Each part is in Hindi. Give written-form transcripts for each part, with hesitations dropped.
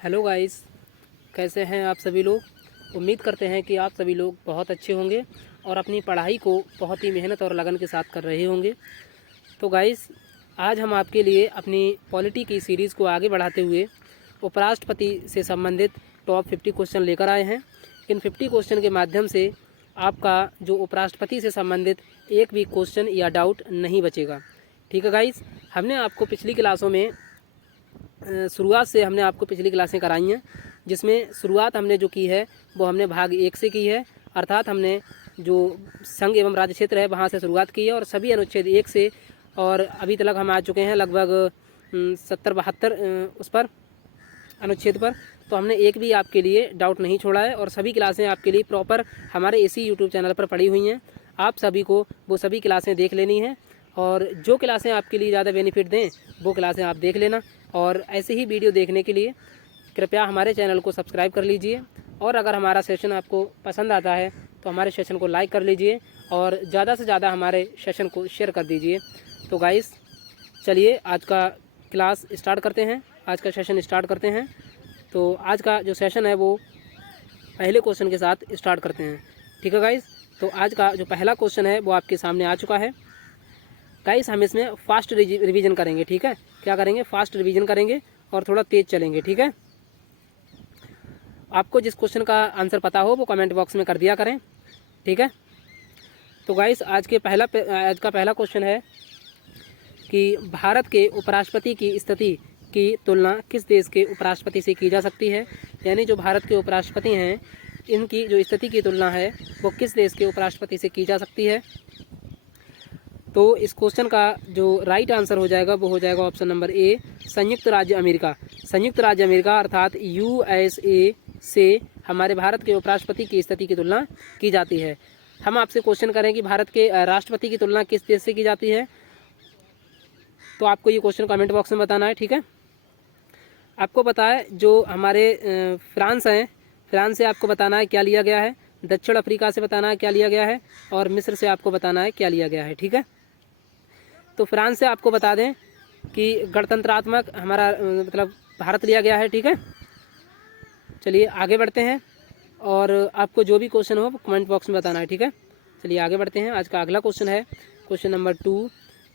हेलो गाइस, कैसे हैं आप सभी लोग। उम्मीद करते हैं कि आप सभी लोग बहुत अच्छे होंगे और अपनी पढ़ाई को बहुत ही मेहनत और लगन के साथ कर रहे होंगे। तो गाइस, आज हम आपके लिए अपनी पॉलिटी की सीरीज़ को आगे बढ़ाते हुए उपराष्ट्रपति से संबंधित टॉप 50 क्वेश्चन लेकर आए हैं। इन 50 क्वेश्चन के माध्यम से आपका जो उपराष्ट्रपति से संबंधित एक भी क्वेश्चन या डाउट नहीं बचेगा। ठीक है गाइस, हमने आपको पिछली क्लासों में शुरुआत से हमने आपको पिछली क्लासें कराई हैं, जिसमें शुरुआत हमने जो की है वो हमने भाग 1 से की है। अर्थात हमने जो संघ एवं राज्य क्षेत्र है वहाँ से शुरुआत की है और सभी अनुच्छेद 1 से और अभी तक हम आ चुके हैं लगभग 70-72 उस पर अनुच्छेद पर। तो हमने एक भी आपके लिए डाउट नहीं छोड़ा है और सभी क्लासें आपके लिए प्रॉपर हमारे इसी यूट्यूब चैनल पर पड़ी हुई हैं। आप सभी को वो सभी क्लासें देख लेनी हैं और जो क्लासें आपके लिए ज़्यादा बेनिफिट दें वो क्लासें आप देख लेना। और ऐसे ही वीडियो देखने के लिए कृपया हमारे चैनल को सब्सक्राइब कर लीजिए और अगर हमारा सेशन आपको पसंद आता है तो हमारे सेशन को लाइक कर लीजिए और ज़्यादा से ज़्यादा हमारे सेशन को शेयर कर दीजिए। तो गाइस, चलिए आज का क्लास स्टार्ट करते हैं, आज का सेशन स्टार्ट करते हैं। तो आज का जो सेशन है वो पहले क्वेश्चन के साथ स्टार्ट करते हैं। ठीक है गाइस, तो आज का जो पहला क्वेश्चन है वो आपके सामने आ चुका है। गाइस, हम इसमें फास्ट रिवीजन करेंगे। ठीक है, क्या करेंगे? फास्ट रिवीजन करेंगे और थोड़ा तेज चलेंगे। ठीक है, आपको जिस क्वेश्चन का आंसर पता हो वो कमेंट बॉक्स में कर दिया करें। ठीक है, तो गाइस आज का पहला क्वेश्चन है कि भारत के उपराष्ट्रपति की स्थिति की तुलना किस देश के उपराष्ट्रपति से की जा सकती है। यानी जो भारत के उपराष्ट्रपति हैं इनकी जो स्थिति की तुलना है वो किस देश के उपराष्ट्रपति से की जा सकती है। तो इस क्वेश्चन का जो राइट आंसर हो जाएगा वो हो जाएगा ऑप्शन नंबर ए, संयुक्त राज्य अमेरिका। संयुक्त राज्य अमेरिका अर्थात USA से हमारे भारत के उपराष्ट्रपति की स्थिति की तुलना की जाती है। हम आपसे क्वेश्चन करें कि भारत के राष्ट्रपति की तुलना किस देश से की जाती है, तो आपको ये क्वेश्चन कमेंट बॉक्स में बताना है। ठीक है, आपको पता है जो हमारे फ्रांस हैं, फ्रांस से आपको बताना है क्या लिया गया है, दक्षिण अफ्रीका से बताना है क्या लिया गया है और मिस्र से आपको बताना है क्या लिया गया है। ठीक है, तो फ्रांस से आपको बता दें कि गणतंत्रात्मक हमारा मतलब भारत लिया गया है। ठीक है, चलिए आगे बढ़ते हैं और आपको जो भी क्वेश्चन हो कमेंट बॉक्स में बताना है। ठीक है, चलिए आगे बढ़ते हैं। आज का अगला क्वेश्चन है क्वेश्चन नंबर 2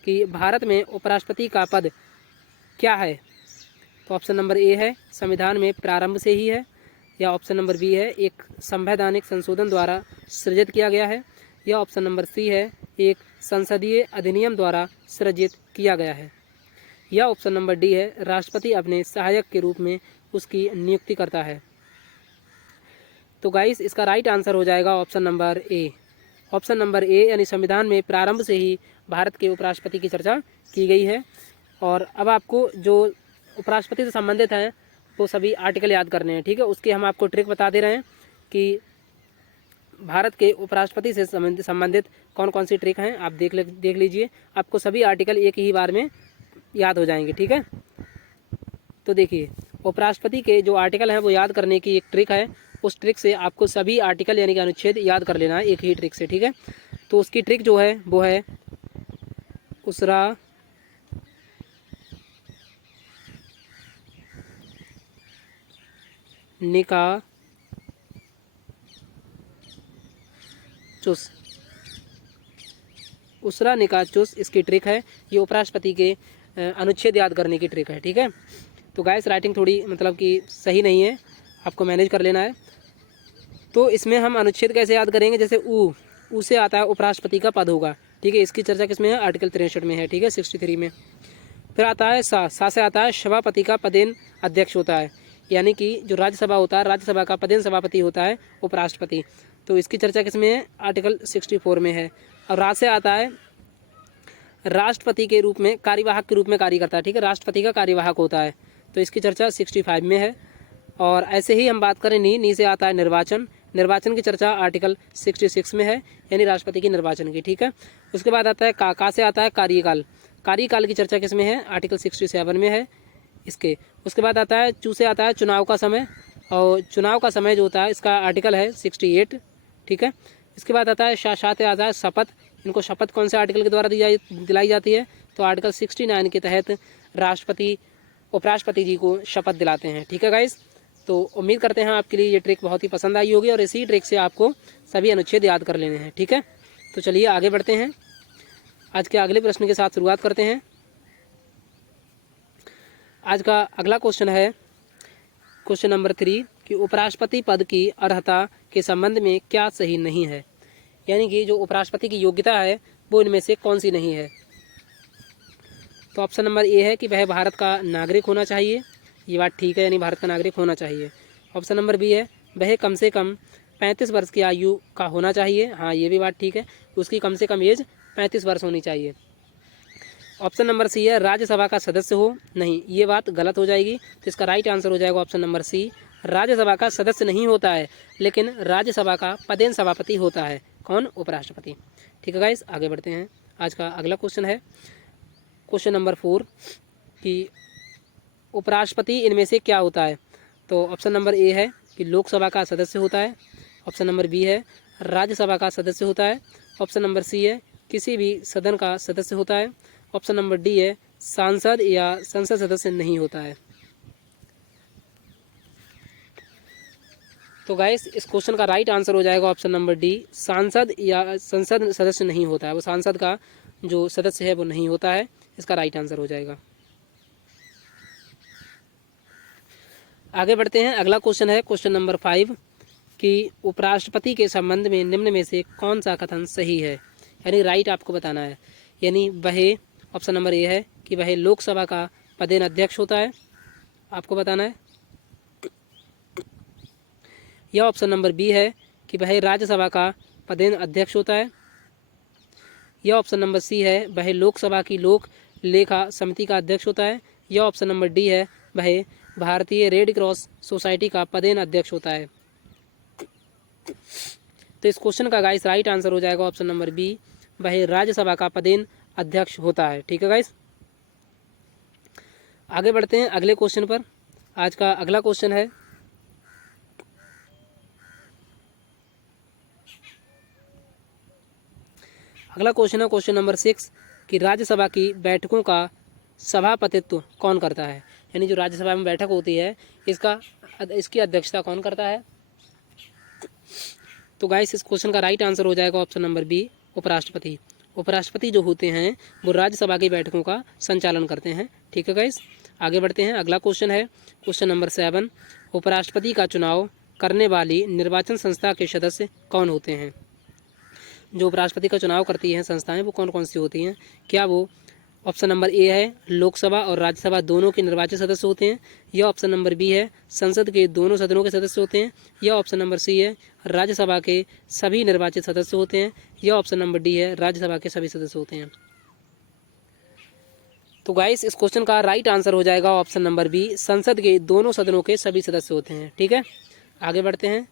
कि भारत में उपराष्ट्रपति का पद क्या है। तो ऑप्शन नंबर ए है संविधान में प्रारंभ से ही है, या ऑप्शन नंबर बी है एक संवैधानिक संशोधन द्वारा सृजित किया गया है, या ऑप्शन नंबर सी है एक संसदीय अधिनियम द्वारा सृजित किया गया है, या ऑप्शन नंबर डी है राष्ट्रपति अपने सहायक के रूप में उसकी नियुक्ति करता है। तो गाइस, इसका राइट आंसर हो जाएगा option number A. Option number A यानी संविधान में प्रारंभ से ही भारत के उपराष्ट्रपति की चर्चा की गई है। और अब आपको जो उपराष्ट्रपति से संबंधित हैं वो सभी आर्टिकल याद करने हैं। ठीक है, उसके हम आपको ट्रिक बता दे रहे हैं कि भारत के उपराष्ट्रपति से संबंधित कौन कौन सी ट्रिक हैं, आप देख लीजिए। आपको सभी आर्टिकल एक ही बार में याद हो जाएंगे। ठीक है, तो देखिए उपराष्ट्रपति के जो आर्टिकल हैं वो याद करने की एक ट्रिक है। उस ट्रिक से आपको सभी आर्टिकल यानी कि अनुच्छेद याद कर लेना है एक ही ट्रिक से। ठीक है, तो उसकी ट्रिक जो है वो है उसरा निका चुस। उसरा निका चुस इसकी ट्रिक है। ये उपराष्ट्रपति के अनुच्छेद याद करने की ट्रिक है। ठीक है, तो गाइस राइटिंग थोड़ी मतलब कि सही नहीं है, आपको मैनेज कर लेना है। तो इसमें हम अनुच्छेद कैसे याद करेंगे, जैसे ऊ से आता है उपराष्ट्रपति का पद होगा। ठीक है, इसकी चर्चा किसमें है? आर्टिकल 63 में है। ठीक है, 63 में। फिर आता है सा से आता है सभापति का पदेन अध्यक्ष होता है, यानी कि जो राज्यसभा होता है राज्यसभा का पदेन सभापति होता है उपराष्ट्रपति। तो इसकी चर्चा किसमें है? आर्टिकल 64 में है। और रा से आता है राष्ट्रपति के रूप में कार्यवाहक के रूप में कार्य करता है। ठीक है, राष्ट्रपति का कार्यवाहक होता है, तो इसकी चर्चा 65 में है। और ऐसे ही हम बात करें नी से आता है निर्वाचन। निर्वाचन की चर्चा आर्टिकल 66 में है, यानी राष्ट्रपति की निर्वाचन की। ठीक है, उसके बाद आता है का से आता है कार्यकाल। कार्यकाल की चर्चा किसमें है? आर्टिकल 67 में है इसके। उसके बाद आता है चू से आता है चुनाव का समय, और चुनाव का समय जो होता है इसका आर्टिकल है 68। ठीक है, इसके बाद आता है शाह से आता है शपथ। इनको शपथ कौन से आर्टिकल के द्वारा दिलाई जाती है? तो आर्टिकल 69 के तहत राष्ट्रपति उपराष्ट्रपति जी को शपथ दिलाते हैं। ठीक है गाइस, तो उम्मीद करते हैं आपके लिए ये ट्रिक बहुत ही पसंद आई होगी और इसी ट्रिक से आपको सभी अनुच्छेद याद कर लेने हैं। ठीक है, तो चलिए आगे बढ़ते हैं। आज के अगले प्रश्न के साथ शुरुआत करते हैं। आज का अगला क्वेश्चन है क्वेश्चन नंबर 3 कि उपराष्ट्रपति पद की अर्हता के संबंध में क्या सही नहीं है। यानी कि जो उपराष्ट्रपति की योग्यता है वो इनमें से कौन सी नहीं है। तो ऑप्शन नंबर ए है कि वह भारत का नागरिक होना चाहिए, ये बात ठीक है, यानी भारत का नागरिक होना चाहिए। ऑप्शन नंबर बी है वह कम से कम 35 वर्ष की आयु का होना चाहिए, हाँ ये भी बात ठीक है, उसकी कम से कम एज 35 वर्ष होनी चाहिए। ऑप्शन नंबर सी है राज्यसभा का सदस्य हो, नहीं ये बात गलत हो जाएगी, तो इसका राइट आंसर हो जाएगा ऑप्शन नंबर सी, राज्यसभा का सदस्य नहीं होता है लेकिन राज्यसभा का पदेन सभापति होता है। कौन? उपराष्ट्रपति। ठीक है गाइस, आगे बढ़ते हैं। आज का अगला क्वेश्चन है क्वेश्चन नंबर 4 कि उपराष्ट्रपति इनमें से क्या होता है। तो ऑप्शन नंबर ए है कि लोकसभा का सदस्य होता है, ऑप्शन नंबर बी है राज्यसभा का सदस्य होता है, ऑप्शन नंबर सी है किसी भी सदन का सदस्य होता है, ऑप्शन नंबर डी है सांसद या संसद सदस्य नहीं होता है। तो गाइस इस क्वेश्चन का राइट आंसर हो जाएगा ऑप्शन नंबर डी, सांसद या संसद सदस्य नहीं होता है, वो सांसद का जो सदस्य है वो नहीं होता है, इसका राइट आंसर हो जाएगा। आगे बढ़ते हैं। अगला क्वेश्चन है क्वेश्चन नंबर 5 कि उपराष्ट्रपति के संबंध में निम्न में से कौन सा कथन सही है, यानी राइट आपको बताना है। यानी वह, ऑप्शन नंबर ए है कि वह लोकसभा का पदेन अध्यक्ष होता है, आपको बताना है, या ऑप्शन नंबर बी है कि वह राज्यसभा का पदेन अध्यक्ष होता है, या ऑप्शन नंबर सी है वह लोकसभा की लोक लेखा समिति का अध्यक्ष होता है, या ऑप्शन नंबर डी है वह भारतीय रेड क्रॉस सोसाइटी का पदेन अध्यक्ष होता है। तो इस क्वेश्चन का गाइस राइट आंसर हो जाएगा ऑप्शन नंबर बी, वह राज्यसभा का पदेन अध्यक्ष होता है। ठीक है गाइस, आगे बढ़ते हैं अगले क्वेश्चन पर। आज का अगला क्वेश्चन है क्वेश्चन नंबर 6 कि राज्यसभा की बैठकों का सभापतित्व कौन करता है। यानी जो राज्यसभा में बैठक होती है इसकी अध्यक्षता कौन करता है। तो गाइस इस क्वेश्चन का राइट आंसर हो जाएगा ऑप्शन नंबर बी, उपराष्ट्रपति। उपराष्ट्रपति जो होते हैं वो राज्यसभा की बैठकों का संचालन करते हैं। ठीक है गाइस, आगे बढ़ते हैं। अगला क्वेश्चन है क्वेश्चन नंबर 7 उपराष्ट्रपति का चुनाव करने वाली निर्वाचन संस्था के सदस्य कौन होते हैं। जो उपराष्ट्रपति का चुनाव करती हैं संस्थाएं वो कौन कौन सी होती हैं। क्या वो ऑप्शन नंबर ए है लोकसभा और राज्यसभा दोनों के निर्वाचित सदस्य होते हैं, या ऑप्शन नंबर बी है संसद के दोनों सदनों के सदस्य होते हैं, या ऑप्शन नंबर सी है राज्यसभा के सभी निर्वाचित सदस्य होते हैं, या ऑप्शन नंबर डी है राज्यसभा के सभी सदस्य होते हैं। तो गाइस इस क्वेश्चन का राइट आंसर हो जाएगा ऑप्शन नंबर बी, संसद के दोनों सदनों के सभी सदस्य होते हैं। ठीक है, आगे बढ़ते हैं।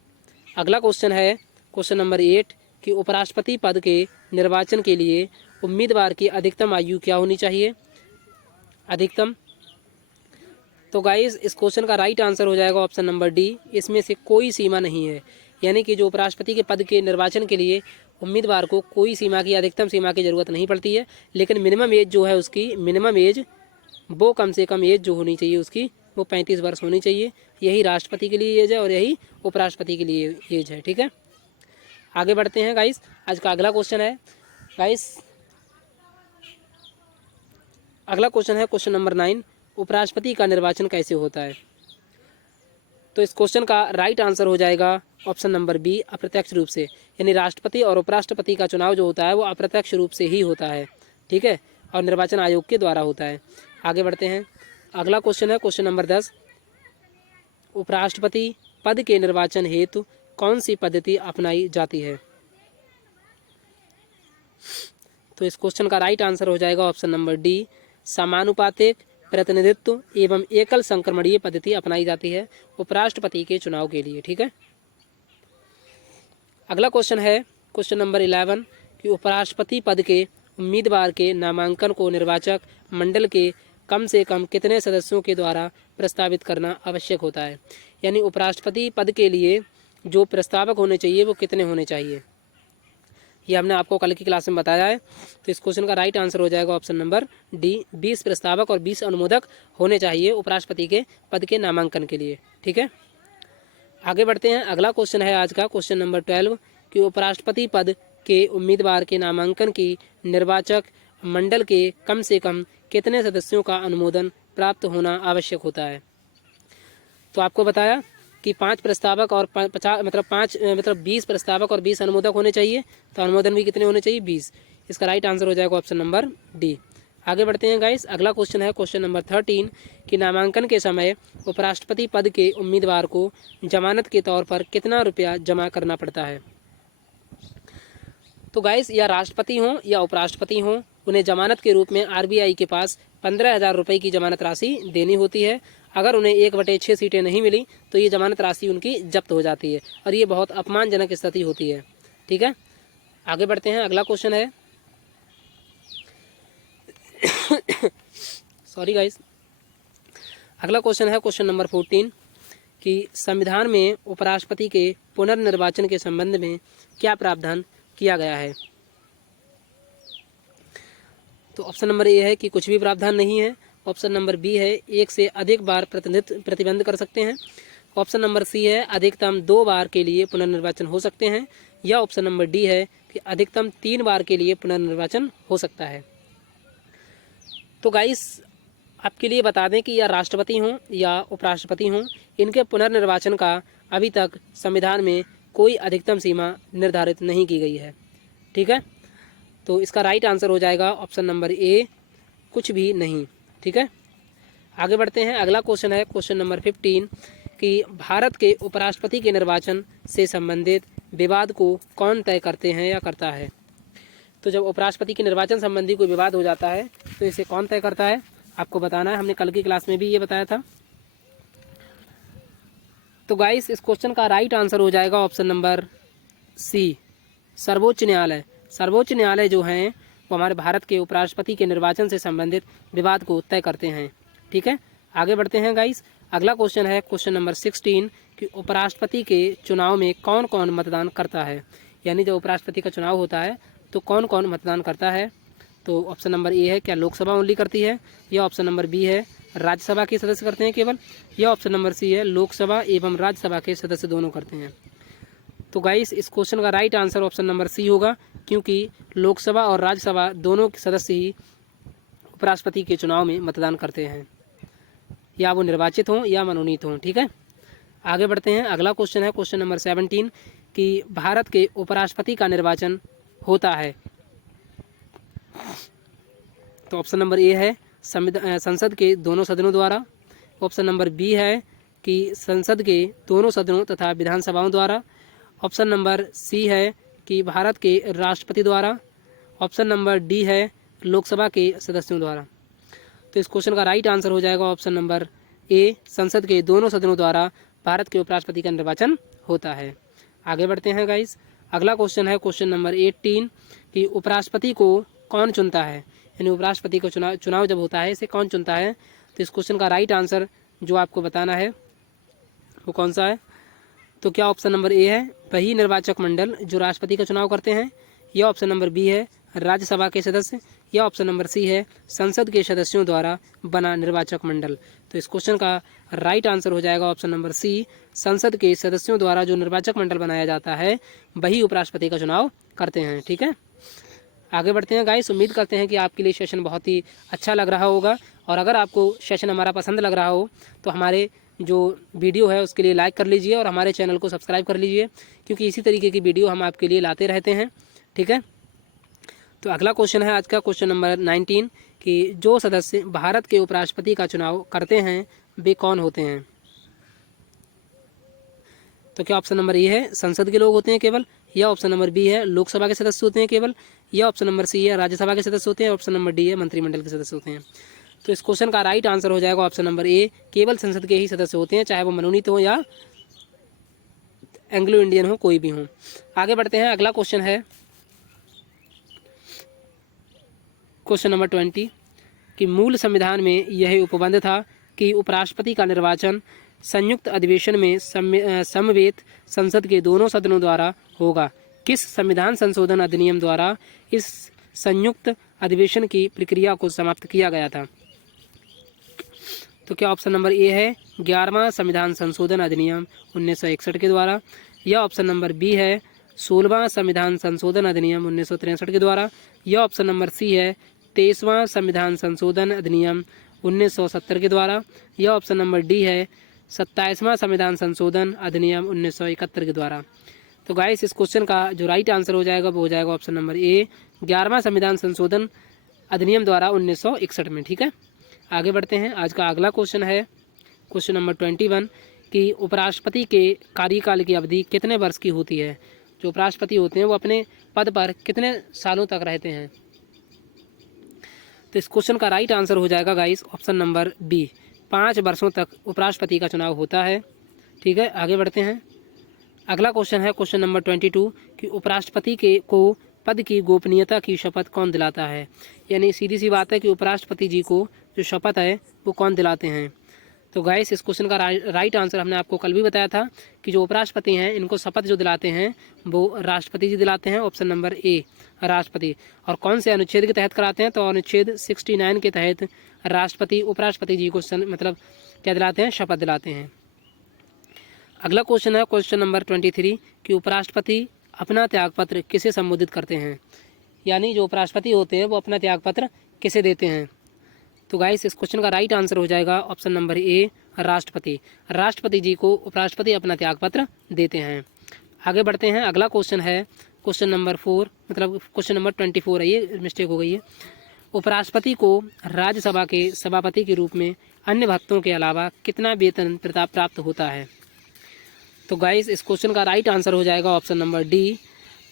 अगला क्वेश्चन है क्वेश्चन नंबर 8 कि उपराष्ट्रपति पद के निर्वाचन के लिए उम्मीदवार की अधिकतम आयु क्या होनी चाहिए। अधिकतम, तो गाइस इस क्वेश्चन का राइट आंसर हो जाएगा ऑप्शन नंबर डी, इसमें से कोई सीमा नहीं है। यानी कि जो उपराष्ट्रपति के पद के निर्वाचन के लिए उम्मीदवार को कोई सीमा की, अधिकतम सीमा की ज़रूरत नहीं पड़ती है, लेकिन मिनिमम एज जो है उसकी, मिनिमम एज वो कम से कम एज जो होनी चाहिए उसकी वो 35 वर्ष होनी चाहिए। यही राष्ट्रपति के लिए एज है और यही उपराष्ट्रपति के लिए एज है। ठीक है, आगे बढ़ते हैं गाइस। आज का अगला क्वेश्चन है गाइस, अगला क्वेश्चन है क्वेश्चन नंबर 9 उपराष्ट्रपति का निर्वाचन कैसे होता है। तो इस क्वेश्चन का राइट आंसर हो जाएगा ऑप्शन नंबर बी, अप्रत्यक्ष रूप से। यानी राष्ट्रपति और उपराष्ट्रपति का चुनाव जो होता है वो अप्रत्यक्ष रूप से ही होता है। ठीक है, और निर्वाचन आयोग के द्वारा होता है। आगे बढ़ते हैं। अगला क्वेश्चन है क्वेश्चन नंबर 10 उपराष्ट्रपति पद के निर्वाचन हेतु कौन सी पद्धति अपनाई जाती है। तो इस क्वेश्चन का राइट आंसर हो जाएगा ऑप्शन नंबर डी, समानुपातिक प्रतिनिधित्व एवं एकल संक्रमणीय पद्धति अपनाई जाती है उपराष्ट्रपति के चुनाव के लिए। ठीक है, अगला क्वेश्चन है क्वेश्चन नंबर 11 कि उपराष्ट्रपति पद के उम्मीदवार के नामांकन को निर्वाचक मंडल के कम से कम कितने सदस्यों के द्वारा प्रस्तावित करना आवश्यक होता है। यानी उपराष्ट्रपति पद के लिए जो प्रस्तावक होने चाहिए वो कितने होने चाहिए, ये हमने आपको कल की क्लास में बताया है। तो इस क्वेश्चन का राइट आंसर हो जाएगा ऑप्शन नंबर डी, 20 प्रस्तावक और 20 अनुमोदक होने चाहिए उपराष्ट्रपति के पद के नामांकन के लिए। ठीक है, आगे बढ़ते हैं। अगला क्वेश्चन है आज का क्वेश्चन नंबर 12 कि उपराष्ट्रपति पद के उम्मीदवार के नामांकन की निर्वाचक मंडल के कम से कम कितने सदस्यों का अनुमोदन प्राप्त होना आवश्यक होता है। तो आपको बताया कि 5 प्रस्तावक और 20 प्रस्तावक और 20 अनुमोदक होने चाहिए। तो अनुमोदन भी कितने होने चाहिए? 20। इसका राइट आंसर हो जाएगा ऑप्शन नंबर डी। आगे बढ़ते हैं गाइस। अगला क्वेश्चन है क्वेश्चन नंबर 13 कि नामांकन के समय उपराष्ट्रपति पद के उम्मीदवार को जमानत के तौर पर कितना रुपया जमा करना पड़ता है। तो गाइस या राष्ट्रपति हों या उपराष्ट्रपति हों, उन्हें जमानत के रूप में आरबीआई के पास 15,000 रुपये की जमानत राशि देनी होती है। अगर उन्हें 1/6 सीटें नहीं मिली तो ये जमानत राशि उनकी जब्त हो जाती है और ये बहुत अपमानजनक स्थिति होती है। ठीक है, आगे बढ़ते हैं। अगला क्वेश्चन है सॉरी गाइस। अगला क्वेश्चन है क्वेश्चन नंबर 14 कि संविधान में उपराष्ट्रपति के पुनर्निर्वाचन के संबंध में क्या प्रावधान किया गया है। तो ऑप्शन नंबर ए है कि कुछ भी प्रावधान नहीं है। ऑप्शन नंबर बी है 1 से अधिक बार प्रतिबंध कर सकते हैं। ऑप्शन नंबर सी है अधिकतम 2 बार के लिए पुनर्निर्वाचन हो सकते हैं। या ऑप्शन नंबर डी है कि अधिकतम 3 बार के लिए पुनर्निर्वाचन हो सकता है। तो गाइस आपके लिए बता दें कि या राष्ट्रपति हों या उपराष्ट्रपति हों, इनके पुनर्निर्वाचन का अभी तक संविधान में कोई अधिकतम सीमा निर्धारित नहीं की गई है। ठीक है, तो इसका राइट आंसर हो जाएगा ऑप्शन नंबर ए, कुछ भी नहीं। ठीक है, आगे बढ़ते हैं। अगला क्वेश्चन है क्वेश्चन नंबर 15 कि भारत के उपराष्ट्रपति के निर्वाचन से संबंधित विवाद को कौन तय करते हैं या करता है। तो जब उपराष्ट्रपति के निर्वाचन संबंधी कोई विवाद हो जाता है तो इसे कौन तय करता है, आपको बताना है। हमने कल की क्लास में भी ये बताया था। तो गाइस इस क्वेश्चन का राइट आंसर हो जाएगा ऑप्शन नंबर सी, सर्वोच्च न्यायालय। सर्वोच्च न्यायालय जो हैं वो हमारे भारत के उपराष्ट्रपति के निर्वाचन से संबंधित विवाद को तय करते हैं। ठीक है, आगे बढ़ते हैं गाइस। अगला क्वेश्चन है क्वेश्चन नंबर 16 कि उपराष्ट्रपति के चुनाव में कौन कौन मतदान करता है। यानी जब उपराष्ट्रपति का चुनाव होता है तो कौन कौन मतदान करता है। तो ऑप्शन नंबर ए है क्या लोकसभा ओनली करती है। या ऑप्शन नंबर बी है राज्यसभा के सदस्य करते हैं केवल। या ऑप्शन नंबर सी है लोकसभा एवं राज्यसभा के सदस्य दोनों करते हैं। तो गाइस इस क्वेश्चन का right answer option number C होगा, क्योंकि लोकसभा और राज्यसभा दोनों के सदस्य ही उपराष्ट्रपति के चुनाव में मतदान करते हैं, या वो निर्वाचित हों या मनोनीत हों। ठीक है, आगे बढ़ते हैं। अगला क्वेश्चन है क्वेश्चन नंबर 17 कि भारत के उपराष्ट्रपति का निर्वाचन होता है। तो ऑप्शन नंबर ए है संसद के दोनों सदनों द्वारा। ऑप्शन नंबर बी है कि संसद के दोनों सदनों तथा विधानसभाओं द्वारा। ऑप्शन नंबर सी है कि भारत के राष्ट्रपति द्वारा। ऑप्शन नंबर डी है लोकसभा के सदस्यों द्वारा। तो इस क्वेश्चन का राइट आंसर हो जाएगा ऑप्शन नंबर ए, संसद के दोनों सदनों द्वारा भारत के उपराष्ट्रपति का निर्वाचन होता है। आगे बढ़ते हैं गाइस। अगला क्वेश्चन है क्वेश्चन नंबर 18 कि उपराष्ट्रपति को कौन चुनता है। यानी उपराष्ट्रपति का चुनाव जब होता है इसे कौन चुनता है। तो इस क्वेश्चन का राइट आंसर जो आपको बताना है वो कौन सा है। तो क्या ऑप्शन नंबर ए है वही निर्वाचक मंडल जो राष्ट्रपति का चुनाव करते हैं। या ऑप्शन नंबर बी है राज्यसभा के सदस्य। या ऑप्शन नंबर सी है संसद के सदस्यों द्वारा बना निर्वाचक मंडल। तो इस क्वेश्चन का राइट आंसर हो जाएगा ऑप्शन नंबर सी, संसद के सदस्यों द्वारा जो निर्वाचक मंडल बनाया जाता है वही उपराष्ट्रपति का चुनाव करते हैं। ठीक है, आगे बढ़ते हैं गाइस। उम्मीद करते हैं कि आपके लिए सेशन बहुत ही अच्छा लग रहा होगा, और अगर आपको सेशन हमारा पसंद लग रहा हो तो हमारे जो वीडियो है उसके लिए लाइक कर लीजिए और हमारे चैनल को सब्सक्राइब कर लीजिए, क्योंकि इसी तरीके की वीडियो हम आपके लिए लाते रहते हैं। ठीक है, तो अगला क्वेश्चन है आज का क्वेश्चन नंबर 19 कि जो सदस्य भारत के उपराष्ट्रपति का चुनाव करते हैं वे कौन होते हैं। तो क्या ऑप्शन नंबर ए है संसद के लोग होते हैं केवल। या ऑप्शन नंबर बी है लोकसभा के सदस्य होते हैं केवल। या ऑप्शन नंबर सी है राज्यसभा के सदस्य होते हैं। ऑप्शन नंबर डी है मंत्रिमंडल के सदस्य होते हैं। तो इस क्वेश्चन का राइट आंसर हो जाएगा ऑप्शन नंबर ए, केवल संसद के ही सदस्य होते हैं, चाहे वो मनोनीत हो या एंग्लो इंडियन हो, कोई भी हो। आगे बढ़ते हैं। अगला क्वेश्चन है क्वेश्चन नंबर 20 कि मूल संविधान में यह उपबंध था कि उपराष्ट्रपति का निर्वाचन संयुक्त अधिवेशन में समवेत संसद के दोनों सदनों द्वारा होगा। किस संविधान संशोधन अधिनियम द्वारा इस संयुक्त अधिवेशन की प्रक्रिया को समाप्त किया गया था। तो क्या ऑप्शन नंबर ए है 11वां संविधान संशोधन अधिनियम 1961 के द्वारा, या ऑप्शन नंबर बी है 16वां संविधान संशोधन अधिनियम 1963 के द्वारा, या ऑप्शन नंबर सी है 23वां संविधान संशोधन अधिनियम 1970 के द्वारा, या ऑप्शन नंबर डी है 27वां संविधान संशोधन अधिनियम 1971 के द्वारा। तो गाइस इस क्वेश्चन का जो राइट आंसर हो जाएगा वो हो जाएगा ऑप्शन नंबर ए 11वां संविधान संशोधन अधिनियम द्वारा 1961 में। ठीक है, आगे बढ़ते हैं। आज का अगला क्वेश्चन है क्वेश्चन नंबर 21 कि उपराष्ट्रपति के कार्यकाल की अवधि कितने वर्ष की होती है। जो उपराष्ट्रपति होते हैं वो अपने पद पर कितने सालों तक रहते हैं। तो इस क्वेश्चन का राइट आंसर हो जाएगा गाइस ऑप्शन नंबर बी 5 वर्षों तक उपराष्ट्रपति का चुनाव होता है। ठीक है, आगे बढ़ते हैं। अगला क्वेश्चन है क्वेश्चन नंबर 22 कि उपराष्ट्रपति को पद की गोपनीयता की शपथ कौन दिलाता है। यानी सीधी सी बात है कि उपराष्ट्रपति जी को जो शपथ है वो कौन दिलाते हैं। तो गाइस इस क्वेश्चन का राइट आंसर हमने आपको कल भी बताया था कि जो उपराष्ट्रपति हैं इनको शपथ जो दिलाते हैं वो राष्ट्रपति जी दिलाते हैं। ऑप्शन नंबर ए राष्ट्रपति। और कौन से अनुच्छेद के तहत कराते हैं, तो अनुच्छेद 69 के तहत राष्ट्रपति उपराष्ट्रपति जी को मतलब क्या दिलाते हैं, शपथ दिलाते हैं। अगला क्वेश्चन है क्वेश्चन नंबर 23 कि उपराष्ट्रपति अपना त्यागपत्र किसे संबोधित करते हैं। यानी जो उपराष्ट्रपति होते हैं वो अपना त्यागपत्र किसे देते हैं। तो गाइस इस क्वेश्चन का राइट आंसर हो जाएगा ऑप्शन नंबर ए राष्ट्रपति। राष्ट्रपति जी को उपराष्ट्रपति अपना त्यागपत्र देते हैं। आगे बढ़ते हैं। अगला क्वेश्चन है क्वेश्चन नंबर 4 मतलब क्वेश्चन नंबर 24 है, ये मिस्टेक हो गई है। उपराष्ट्रपति को राज्यसभा के सभापति के रूप में अन्य भत्तों के अलावा कितना वेतन प्राप्त होता है। तो गाइस इस क्वेश्चन का राइट आंसर हो जाएगा ऑप्शन नंबर डी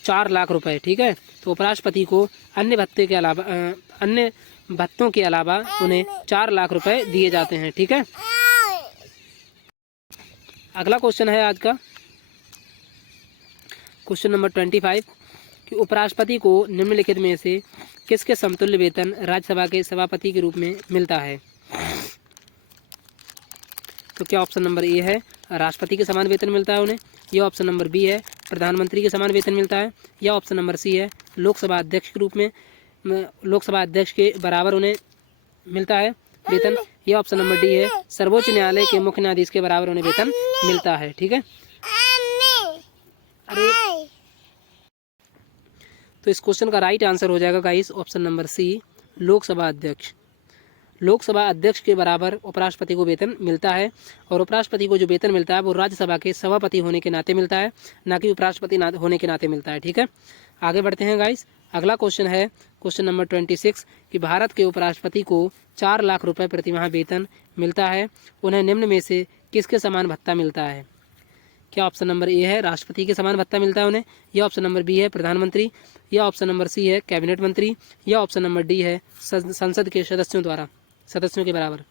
4 लाख रुपए। ठीक है, तो उपराष्ट्रपति को अन्य भत्ते के अलावा अन्य भत्तों के अलावा उन्हें 4 लाख रुपए दिए जाते हैं। ठीक है, अगला क्वेश्चन है आज का क्वेश्चन नंबर 25 कि उपराष्ट्रपति को निम्नलिखित में से किसके समतुल्य वेतन राज्यसभा के सभापति के रूप में मिलता है। तो क्या ऑप्शन नंबर ए है राष्ट्रपति के समान वेतन मिलता है उन्हें, या ऑप्शन नंबर बी है प्रधानमंत्री के समान वेतन मिलता है, या ऑप्शन नंबर सी है लोकसभा अध्यक्ष के रूप में लोकसभा अध्यक्ष के बराबर उन्हें मिलता है वेतन, या ऑप्शन नंबर डी है सर्वोच्च न्यायालय के मुख्य न्यायाधीश के बराबर उन्हें वेतन मिलता है। ठीक है, अरे तो इस क्वेश्चन का राइट आंसर हो जाएगा guys option number C Lok Sabha अध्यक्ष। लोकसभा अध्यक्ष के बराबर उपराष्ट्रपति को वेतन मिलता है, और उपराष्ट्रपति को जो वेतन मिलता है वो राज्यसभा के सभापति होने के नाते मिलता है, ना कि उपराष्ट्रपति होने के नाते मिलता है। ठीक है, आगे बढ़ते हैं गाइस। अगला क्वेश्चन है क्वेश्चन नंबर 26 कि भारत के उपराष्ट्रपति को 4 लाख रुपए प्रतिमाह वेतन मिलता है, उन्हें निम्न में से किसके समान भत्ता मिलता है। क्या ऑप्शन नंबर ए है राष्ट्रपति के समान भत्ता मिलता है उन्हें, या ऑप्शन नंबर बी है प्रधानमंत्री, या ऑप्शन नंबर सी है कैबिनेट मंत्री, या ऑप्शन नंबर डी है संसद के सदस्यों के बराबर।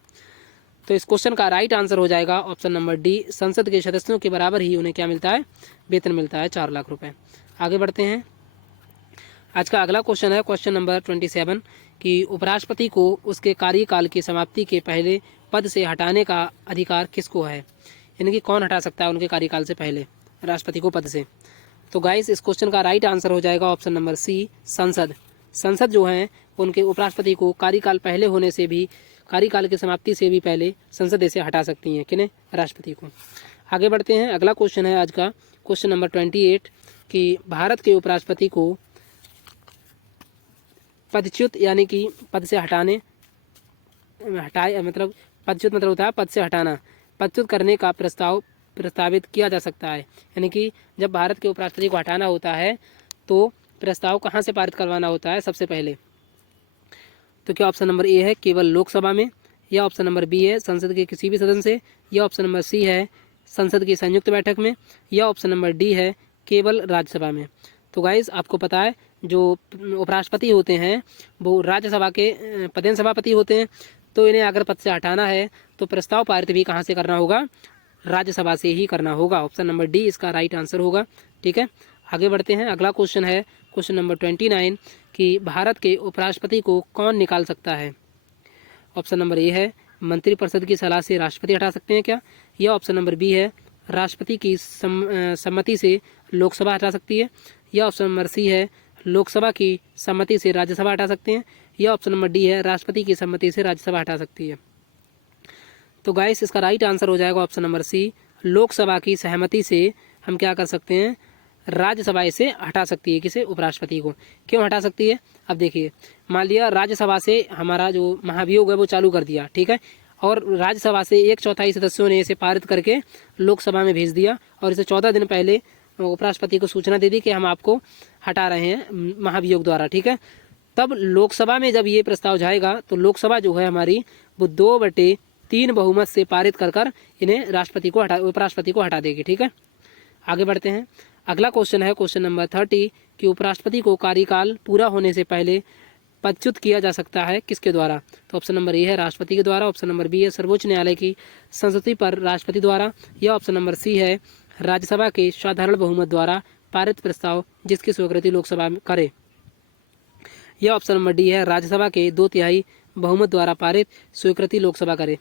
तो इस क्वेश्चन का राइट आंसर हो जाएगा ऑप्शन नंबर डी संसद के सदस्यों के बराबर ही उन्हें क्या मिलता है, वेतन मिलता है 4 लाख रुपए। आगे बढ़ते हैं। आज का अगला क्वेश्चन है क्वेश्चन नंबर 27 कि उपराष्ट्रपति को उसके कार्यकाल की समाप्ति के पहले पद से हटाने का अधिकार किसको है। यानी कि कौन हटा सकता है उनके कार्यकाल से पहले राष्ट्रपति को पद से। तो गाइस इस क्वेश्चन का राइट आंसर हो जाएगा ऑप्शन नंबर सी संसद। संसद जो है उनके उपराष्ट्रपति को कार्यकाल पहले होने से भी कार्यकाल की समाप्ति से भी पहले संसद इसे हटा सकती हैं, किन्हें, राष्ट्रपति को। आगे बढ़ते हैं। अगला क्वेश्चन है आज का क्वेश्चन नंबर 28 कि भारत के उपराष्ट्रपति को पदच्युत यानी कि पद से मतलब पदच्युत मतलब होता है पद से हटाना, पदच्युत करने का प्रस्तावित किया जा सकता है। यानी कि जब भारत के उपराष्ट्रपति को हटाना होता है तो प्रस्ताव कहाँ से पारित करवाना होता है सबसे पहले। तो क्या ऑप्शन नंबर ए है केवल लोकसभा में, या ऑप्शन नंबर बी है संसद के किसी भी सदन से, या ऑप्शन नंबर सी है संसद की संयुक्त बैठक में, या ऑप्शन नंबर डी है केवल राज्यसभा में। तो गाइस आपको पता है जो उपराष्ट्रपति होते हैं वो राज्यसभा के पदेन सभापति होते हैं, तो इन्हें अगर पद से हटाना है तो प्रस्ताव पारित भी कहाँ से करना होगा, राज्यसभा से ही करना होगा। ऑप्शन नंबर डी इसका राइट आंसर होगा। ठीक है, आगे बढ़ते हैं। अगला क्वेश्चन है क्वेश्चन नंबर 29 कि भारत के उपराष्ट्रपति को कौन निकाल सकता है। ऑप्शन नंबर ए है मंत्रिपरिषद की सलाह से राष्ट्रपति हटा सकते हैं क्या, या ऑप्शन नंबर बी है राष्ट्रपति की सम्मति से लोकसभा हटा सकती है, या ऑप्शन नंबर सी है लोकसभा की सम्मति से राज्यसभा हटा सकते हैं, या ऑप्शन नंबर डी है राष्ट्रपति की सम्मति से राज्यसभा हटा सकती है। तो गाइस इसका राइट आंसर हो जाएगा ऑप्शन नंबर सी, लोकसभा की सहमति से हम क्या कर सकते हैं, राज्यसभा इसे हटा सकती है, किसे, उपराष्ट्रपति को। क्यों हटा सकती है, अब देखिए, मान लिया राज्यसभा से हमारा जो महाभियोग है वो चालू कर दिया, ठीक है, और राज्यसभा से 1/4 सदस्यों ने इसे पारित करके लोकसभा में भेज दिया और इसे 14 दिन पहले उपराष्ट्रपति को सूचना दे दी कि हम आपको हटा रहे हैं महाभियोग द्वारा, ठीक है। तब लोकसभा में जब ये प्रस्ताव जाएगा तो लोकसभा जो है हमारी वो 2/3 बहुमत से पारित कर इन्हें उपराष्ट्रपति को हटा देगी, ठीक है। आगे बढ़ते हैं। अगला क्वेश्चन है क्वेश्चन नंबर 30 कि उपराष्ट्रपति को कार्यकाल पूरा होने से पहले पदच्युत किया जा सकता है किसके द्वारा। तो ऑप्शन नंबर ए है राष्ट्रपति के द्वारा, ऑप्शन नंबर बी है सर्वोच्च न्यायालय की संस्तुति पर राष्ट्रपति द्वारा, या ऑप्शन नंबर सी है राज्यसभा के साधारण बहुमत द्वारा पारित प्रस्ताव जिसकी स्वीकृति लोकसभा में करे, या ऑप्शन नंबर डी है राज्यसभा के 2/3 बहुमत द्वारा पारित स्वीकृति लोकसभा करे।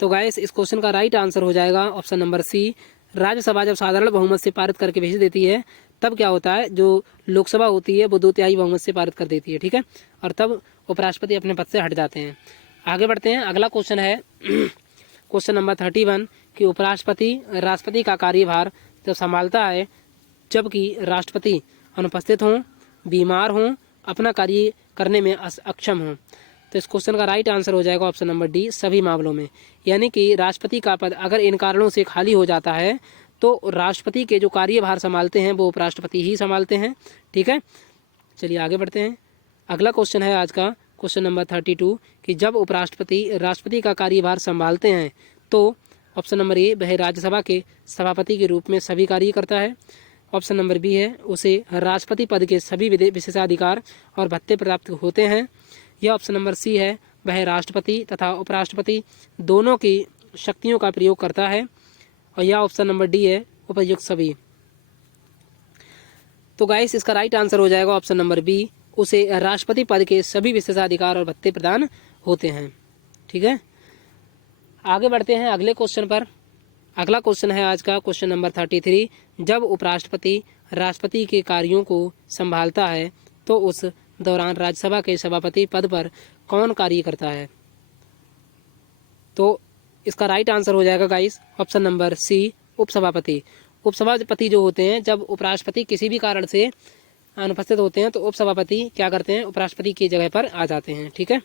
तो गाइस इस क्वेश्चन का राइट आंसर हो जाएगा ऑप्शन नंबर सी, राज्यसभा जब साधारण बहुमत से पारित करके भेज देती है तब क्या होता है, जो लोकसभा होती है वो 2/3 बहुमत से पारित कर देती है, ठीक है, और तब उपराष्ट्रपति अपने पद से हट जाते हैं। आगे बढ़ते हैं। अगला क्वेश्चन है क्वेश्चन नंबर 31 कि उपराष्ट्रपति राष्ट्रपति का कार्यभार जब संभालता है जबकि राष्ट्रपति अनुपस्थित हों, बीमार हों, अपना कार्य करने में अक्षम हों। तो इस क्वेश्चन का राइट आंसर हो जाएगा ऑप्शन नंबर डी, सभी मामलों में। यानी कि राष्ट्रपति का पद अगर इन कारणों से खाली हो जाता है तो राष्ट्रपति के जो कार्यभार संभालते हैं वो उपराष्ट्रपति ही संभालते हैं, ठीक है। चलिए आगे बढ़ते हैं। अगला क्वेश्चन है आज का क्वेश्चन नंबर 32 कि जब उपराष्ट्रपति राष्ट्रपति का कार्यभार संभालते हैं तो ऑप्शन नंबर ए वह राज्यसभा के सभापति के रूप में सभी कार्य करता है, ऑप्शन नंबर बी है उसे राष्ट्रपति पद के सभी विशेषाधिकार और भत्ते प्राप्त होते हैं, या ऑप्शन नंबर सी है वह राष्ट्रपति तथा उपराष्ट्रपति दोनों की शक्तियों का प्रयोग करता है, और या ऑप्शन नंबर डी है उपयुक्त सभी। तो गाइस इसका राइट आंसर हो जाएगा ऑप्शन नंबर बी, उसे राष्ट्रपति पद के सभी विशेषाधिकार और भत्ते प्रदान होते हैं, ठीक है। आगे बढ़ते हैं अगले क्वेश्चन पर। अगला क्वेश्चन है आज का क्वेश्चन नंबर 33, जब उपराष्ट्रपति राष्ट्रपति के कार्यों को संभालता है तो उस दौरान राज्यसभा के सभापति पद पर कौन कार्य करता है। तो इसका राइट आंसर हो जाएगा गाइस ऑप्शन नंबर सी, उपसभापति। उपसभापति जो होते हैं, जब उपराष्ट्रपति किसी भी कारण से अनुपस्थित होते हैं तो उपसभापति क्या करते हैं, उपराष्ट्रपति की जगह पर आ जाते हैं, ठीक है।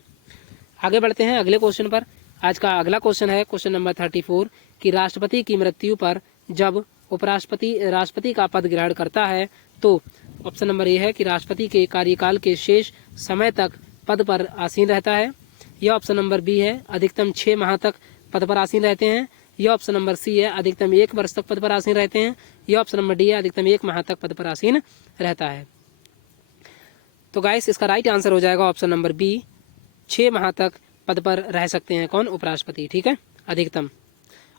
आगे बढ़ते हैं अगले क्वेश्चन पर। आज का अगला क्वेश्चन है क्वेश्चन नंबर 34 कि राष्ट्रपति की मृत्यु पर जब उपराष्ट्रपति राष्ट्रपति का पद ग्रहण करता है तो ऑप्शन नंबर ए है कि राष्ट्रपति के कार्यकाल के शेष समय तक पद पर आसीन रहता है, यह ऑप्शन नंबर बी है अधिकतम 6 माह तक पद पर आसीन रहते हैं, यह ऑप्शन नंबर सी है अधिकतम 1 वर्ष तक पद पर आसीन रहते हैं, यह ऑप्शन नंबर डी है अधिकतम 1 माह तक पद पर आसीन रहता है। तो गाइस इसका राइट आंसर हो जाएगा ऑप्शन नंबर बी, 6 माह तक पद पर रह सकते हैं कौन, उपराष्ट्रपति, ठीक है, अधिकतम,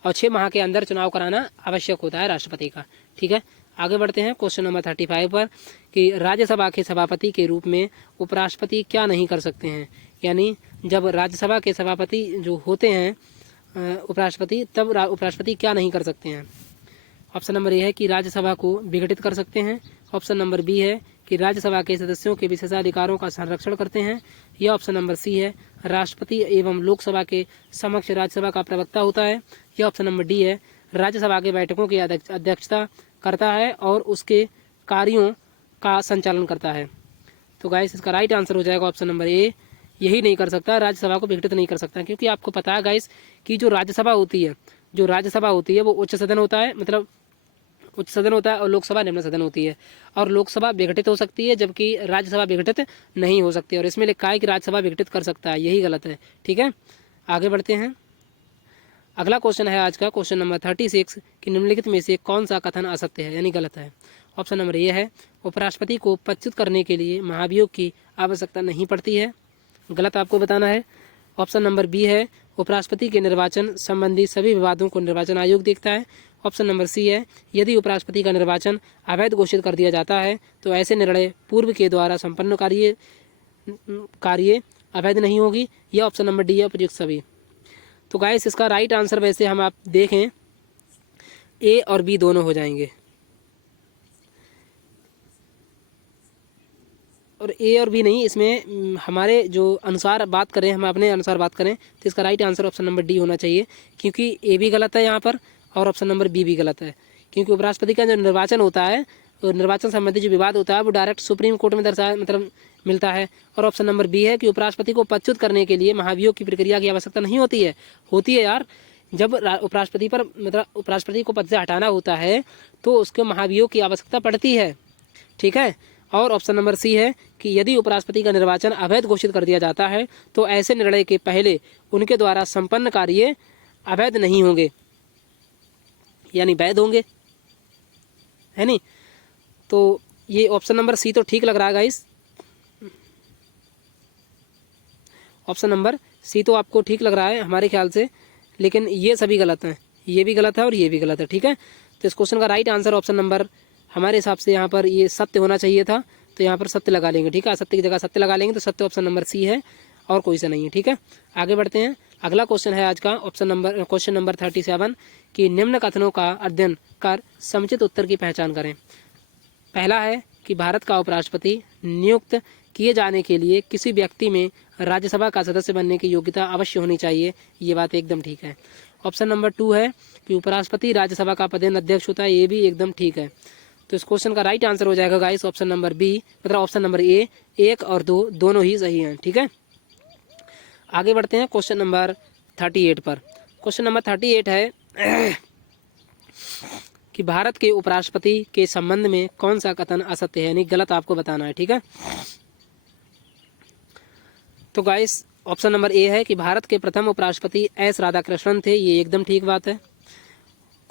और 6 माह के अंदर चुनाव कराना आवश्यक होता है राष्ट्रपति का, ठीक है। आगे बढ़ते हैं क्वेश्चन नंबर 35 पर कि राज्यसभा के सभापति के रूप में उपराष्ट्रपति क्या नहीं कर सकते हैं। यानी जब राज्यसभा के सभापति जो होते हैं उपराष्ट्रपति, तब उपराष्ट्रपति क्या नहीं कर सकते हैं। ऑप्शन नंबर ए है कि राज्यसभा को विघटित कर सकते हैं, ऑप्शन नंबर बी है कि राज्यसभा के सदस्यों के विशेषाधिकारों का संरक्षण करते हैं, यह ऑप्शन नंबर सी है राष्ट्रपति एवं लोकसभा के समक्ष राज्यसभा का प्रवक्ता होता है, यह ऑप्शन नंबर डी है राज्यसभा के बैठकों की अध्यक्षता करता है और उसके कार्यों का संचालन करता है। तो गाइस इसका राइट आंसर हो जाएगा ऑप्शन नंबर ए, यही नहीं कर सकता, राज्यसभा को विघटित नहीं कर सकता, क्योंकि आपको पता है गाइस कि जो राज्यसभा होती है वो उच्च सदन होता है, मतलब उच्च सदन होता है, और लोकसभा निम्न सदन होती है, और लोकसभा विघटित हो सकती है जबकि राज्यसभा विघटित नहीं हो सकती, और इसमें लिखा है कि राज्यसभा विघटित कर सकता है, यही गलत है, ठीक है। आगे बढ़ते हैं। अगला क्वेश्चन है आज का क्वेश्चन नंबर 36 कि निम्नलिखित में से कौन सा कथन असत्य है, यानी गलत है। ऑप्शन नंबर ए है उपराष्ट्रपति को पदच्युत करने के लिए महाभियोग की आवश्यकता नहीं पड़ती है, गलत आपको बताना है। ऑप्शन नंबर बी है उपराष्ट्रपति के निर्वाचन संबंधी सभी विवादों को निर्वाचन आयोग देखता है, ऑप्शन नंबर सी है यदि उपराष्ट्रपति का निर्वाचन अवैध घोषित कर दिया जाता है तो ऐसे निर्णय पूर्व के द्वारा संपन्न कार्य अवैध नहीं होगी, यह ऑप्शन नंबर डी है उपयुक्त सभी। तो गाइस इसका राइट आंसर वैसे हम आप देखें ए और बी दोनों हो जाएंगे, और ए और बी नहीं, इसमें हमारे जो अनुसार बात करें, हम अपने अनुसार बात करें तो इसका right answer option number D होना चाहिए, क्योंकि ए भी गलत है यहाँ पर और ऑप्शन नंबर बी भी गलत है। क्योंकि उपराष्ट्रपति का जो निर्वाचन होता है, निर्वाचन संबंधी जो विवाद होता है वो डायरेक्ट सुप्रीम कोर्ट में दर्शाया मतलब मिलता है। और ऑप्शन नंबर बी है कि उपराष्ट्रपति को पदच्युत करने के लिए महाभियोग की प्रक्रिया की आवश्यकता नहीं होती है। होती है यार, जब उपराष्ट्रपति पर मतलब उपराष्ट्रपति को पद से हटाना होता है तो उसके महाभियोग की आवश्यकता पड़ती है, ठीक है। और ऑप्शन नंबर सी है कि यदि उपराष्ट्रपति का निर्वाचन अवैध घोषित कर दिया जाता है तो ऐसे निर्णय के पहले उनके द्वारा संपन्न कार्य अवैध नहीं होंगे, यानी वैध होंगे, है नहीं। तो ये ऑप्शन नंबर सी तो ठीक लग रहा है गाइस, ऑप्शन नंबर सी तो आपको ठीक लग रहा है हमारे ख्याल से, लेकिन ये सभी गलत हैं, ये भी गलत है और ये भी गलत है, ठीक है। तो इस क्वेश्चन का राइट आंसर ऑप्शन नंबर हमारे हिसाब से यहाँ पर ये सत्य होना चाहिए था, तो यहाँ पर सत्य लगा लेंगे, ठीक है। सत्य की जगह सत्य लगा लेंगे तो सत्य ऑप्शन नंबर सी है और कोई सा नहीं है, ठीक है। आगे बढ़ते हैं। अगला क्वेश्चन है आज का क्वेश्चन नंबर 37 कि निम्न कथनों का अध्ययन कर समुचित उत्तर की पहचान करें। पहला है कि भारत का उपराष्ट्रपति नियुक्त किए जाने के लिए किसी व्यक्ति में राज्यसभा का सदस्य बनने की योग्यता अवश्य होनी चाहिए, ये बात एकदम ठीक है। ऑप्शन नंबर 2 है कि उपराष्ट्रपति राज्यसभा का पदेन अध्यक्ष होता है, ये भी एकदम ठीक है। तो इस क्वेश्चन का राइट आंसर हो जाएगा गाइस ऑप्शन नंबर बी, मतलब ऑप्शन नंबर ए, 1 और 2 दोनों ही सही हैं, ठीक है। आगे बढ़ते हैं क्वेश्चन नंबर 38 पर। क्वेश्चन नंबर 38 है कि भारत के उपराष्ट्रपति के संबंध में कौन सा कथन असत्य है, यानी गलत आपको बताना है, ठीक है। तो गाइस ऑप्शन नंबर ए है कि भारत के प्रथम उपराष्ट्रपति एस राधाकृष्णन थे, ये एकदम ठीक बात है।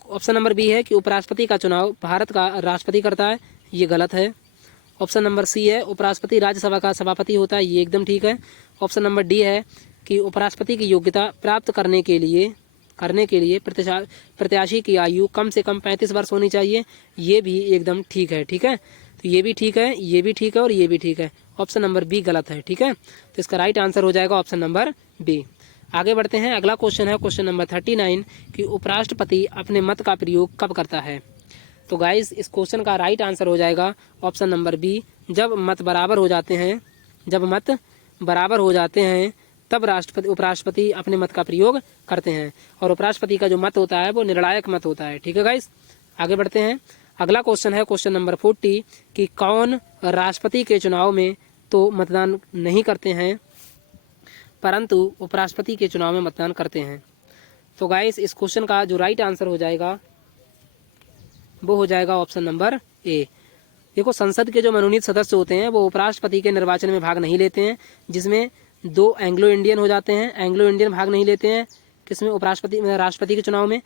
ऑप्शन नंबर बी है कि उपराष्ट्रपति का चुनाव भारत का राष्ट्रपति करता है, ये गलत है। ऑप्शन नंबर सी है उपराष्ट्रपति राज्यसभा का सभापति होता है, ये एकदम ठीक है। ऑप्शन नंबर डी है कि उपराष्ट्रपति की योग्यता प्राप्त करने के लिए प्रत्याशी की आयु कम से कम 35 वर्ष होनी चाहिए, ये भी एकदम ठीक है, ठीक है। तो ये भी ठीक है, ये भी ठीक है और ये भी ठीक है। ऑप्शन नंबर बी गलत है, ठीक है। तो इसका राइट आंसर हो जाएगा ऑप्शन नंबर बी। आगे बढ़ते हैं। अगला क्वेश्चन है क्वेश्चन नंबर 39 कि उपराष्ट्रपति अपने मत का प्रयोग कब करता है। तो गाइस इस क्वेश्चन का राइट आंसर हो जाएगा ऑप्शन नंबर बी, जब मत बराबर हो जाते हैं, जब मत बराबर हो जाते हैं तब उपराष्ट्रपति अपने मत का प्रयोग करते हैं। और उपराष्ट्रपति का जो मत होता है वो निर्णायक मत होता है, ठीक है गाइस। आगे बढ़ते हैं। अगला क्वेश्चन है क्वेश्चन नंबर 40 कि कौन राष्ट्रपति के चुनाव में तो मतदान नहीं करते हैं परंतु उपराष्ट्रपति के चुनाव में मतदान करते हैं। तो गाइस इस क्वेश्चन का जो राइट आंसर हो जाएगा वो हो जाएगा ऑप्शन नंबर ए। देखो संसद के जो मनोनीत सदस्य होते हैं वो उपराष्ट्रपति के निर्वाचन में भाग नहीं लेते हैं, जिसमें 2 एंग्लो इंडियन हो जाते हैं, एंग्लो इंडियन भाग नहीं लेते हैं किसमें, राष्ट्रपति के चुनाव में।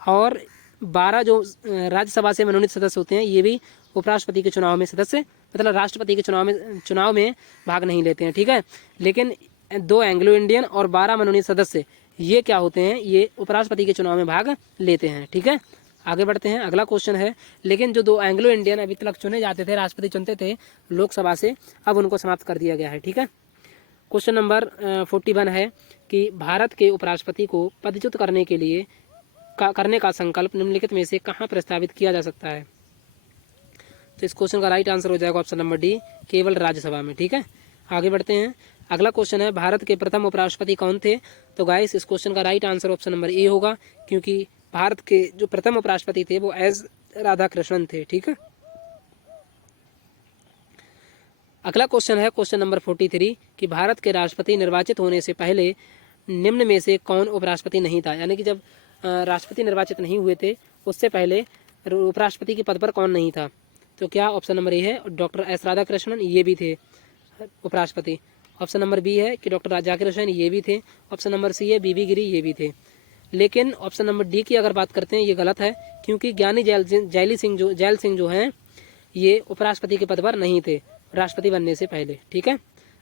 और 12 जो राज्यसभा से मनोनीत सदस्य होते हैं ये भी उपराष्ट्रपति के चुनाव में सदस्य मतलब राष्ट्रपति के चुनाव में भाग नहीं लेते हैं, ठीक है। लेकिन 2 एंग्लो इंडियन और 12 मनोनीत सदस्य ये क्या होते हैं, ये उपराष्ट्रपति के चुनाव में भाग लेते हैं, ठीक है। आगे बढ़ते हैं। अगला क्वेश्चन है लेकिन जो 2 एंग्लो इंडियन अभी तक चुने जाते थे, राष्ट्रपति चुनते थे लोकसभा से, अब उनको समाप्त कर दिया गया है, ठीक है। क्वेश्चन नंबर 41 है कि भारत के उपराष्ट्रपति को पदच्युत करने के लिए करने का संकल्प निम्नलिखित में से कहाँ प्रस्तावित किया जा सकता है। तो इस क्वेश्चन का राइट आंसर हो जाएगा ऑप्शन नंबर डी, केवल राज्यसभा में, ठीक है। आगे बढ़ते हैं। अगला क्वेश्चन है भारत के प्रथम उपराष्ट्रपति कौन थे। तो गाइस इस क्वेश्चन का right answer option number A होगा, क्योंकि भारत के जो प्रथम उपराष्ट्रपति थे वो एस राधाकृष्णन थे, ठीक है। अगला क्वेश्चन है क्वेश्चन नंबर 43 कि भारत के राष्ट्रपति निर्वाचित होने से पहले निम्न में से कौन उपराष्ट्रपति नहीं था, यानी कि जब राष्ट्रपति निर्वाचित नहीं हुए थे उससे पहले उपराष्ट्रपति के पद पर कौन नहीं था। तो क्या ऑप्शन नंबर ए है डॉक्टर एस राधाकृष्णन, ये भी थे उपराष्ट्रपति। ऑप्शन नंबर बी है कि डॉक्टर राजाकृष्णन कृष्णन, ये भी थे। ऑप्शन नंबर सी है बीबी गिरी, ये भी थे। लेकिन ऑप्शन नंबर डी की अगर बात करते हैं ये गलत है, क्योंकि ज्ञानी जैल सिंह जो हैं ये उपराष्ट्रपति के पद पर नहीं थे राष्ट्रपति बनने से पहले, ठीक है।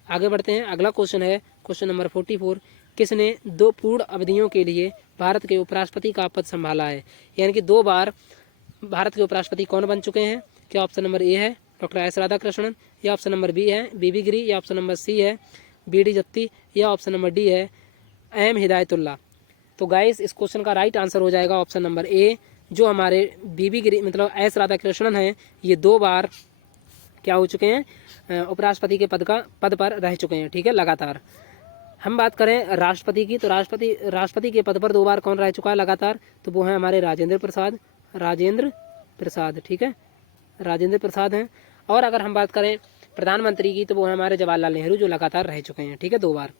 आगे बढ़ते हैं। अगला क्वेश्चन है क्वेश्चन नंबर 44 किसने 2 पूर्ण अवधियों के लिए भारत के उपराष्ट्रपति का पद संभाला है, यानी कि 2 बार भारत के उपराष्ट्रपति कौन बन चुके हैं। क्या ऑप्शन नंबर ए है डॉक्टर एस राधाकृष्णन, या ऑप्शन नंबर बी है बीबी गिरी, या ऑप्शन नंबर सी है बी.डी. जत्ती, या ऑप्शन नंबर डी है एम हिदायतुल्ला। तो गाइस इस क्वेश्चन का राइट आंसर हो जाएगा ऑप्शन नंबर ए, जो हमारे बीबी गिरी मतलब एस राधाकृष्णन हैं ये 2 बार क्या हो चुके हैं उपराष्ट्रपति के पद पर रह चुके हैं, ठीक है, लगातार। हम बात करें राष्ट्रपति की, तो राष्ट्रपति के पद पर 2 बार कौन रह चुका है लगातार, तो वो है हमारे राजेंद्र प्रसाद, ठीक है, राजेंद्र प्रसाद हैं। और अगर हम बात करें प्रधानमंत्री की, तो वो है हमारे जवाहरलाल नेहरू, जो लगातार रह चुके हैं, ठीक है, 2 बार।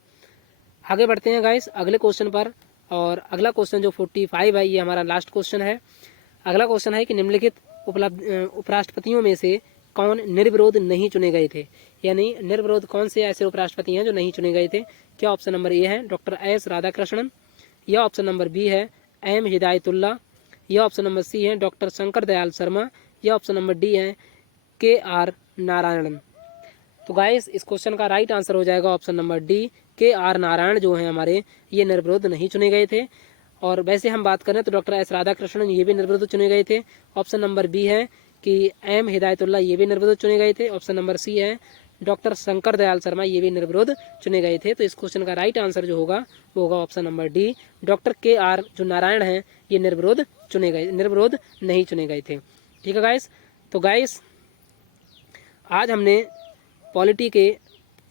आगे बढ़ते हैं गाइस अगले क्वेश्चन पर। और अगला क्वेश्चन जो 45 है, ये हमारा लास्ट क्वेश्चन है। अगला क्वेश्चन है कि निम्नलिखित उपराष्ट्रपतियों में से कौन निर्विरोध नहीं चुने गए थे, यानी निर्विरोध कौन से ऐसे उपराष्ट्रपति हैं जो नहीं चुने गए थे। क्या ऑप्शन नंबर ए है डॉक्टर एस राधाकृष्णन, या ऑप्शन नंबर बी है एम हिदायतुल्ला, या ऑप्शन नंबर सी है डॉक्टर शंकर दयाल शर्मा, या ऑप्शन नंबर डी है के आर नारायणन। तो गाइस इस क्वेश्चन का राइट आंसर हो जाएगा ऑप्शन नंबर डी, के आर नारायण जो हैं हमारे, ये निर्विरोध नहीं चुने गए थे। और वैसे हम बात करें तो डॉक्टर एस राधाकृष्णन ये भी निर्विरोध चुने गए थे। ऑप्शन नंबर बी है कि एम हिदायतुल्ला ये भी निर्विरोध चुने गए थे। ऑप्शन नंबर सी है डॉक्टर शंकर दयाल शर्मा ये भी निर्विरोध चुने गए थे। तो इस क्वेश्चन का राइट आंसर जो होगा वो होगा ऑप्शन नंबर डी, डॉक्टर के आर जो नारायण हैं ये निर्विरोध नहीं चुने गए थे, ठीक है गाइस। तो गाइस आज हमने पॉलिटी के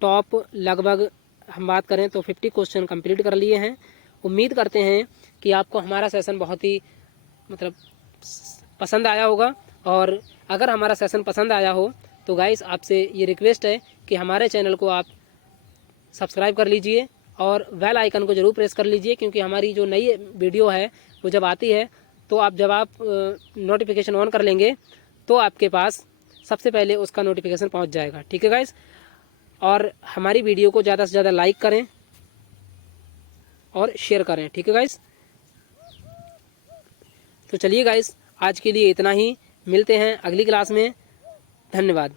टॉप लगभग हम बात करें तो 50 क्वेश्चन कंप्लीट कर लिए हैं। उम्मीद करते हैं कि आपको हमारा सेशन बहुत ही पसंद आया होगा। और अगर हमारा सेशन पसंद आया हो तो गाइस आपसे ये रिक्वेस्ट है कि हमारे चैनल को आप सब्सक्राइब कर लीजिए और बेल आइकन को ज़रूर प्रेस कर लीजिए, क्योंकि हमारी जो नई वीडियो है वो जब आती है तो जब आप नोटिफिकेशन ऑन कर लेंगे तो आपके पास सबसे पहले उसका नोटिफिकेशन पहुंच जाएगा, ठीक है गाइस। और हमारी वीडियो को ज़्यादा से ज़्यादा लाइक करें और शेयर करें, ठीक है गाइस। तो चलिए गाइस आज के लिए इतना ही, मिलते हैं अगली क्लास में। धन्यवाद।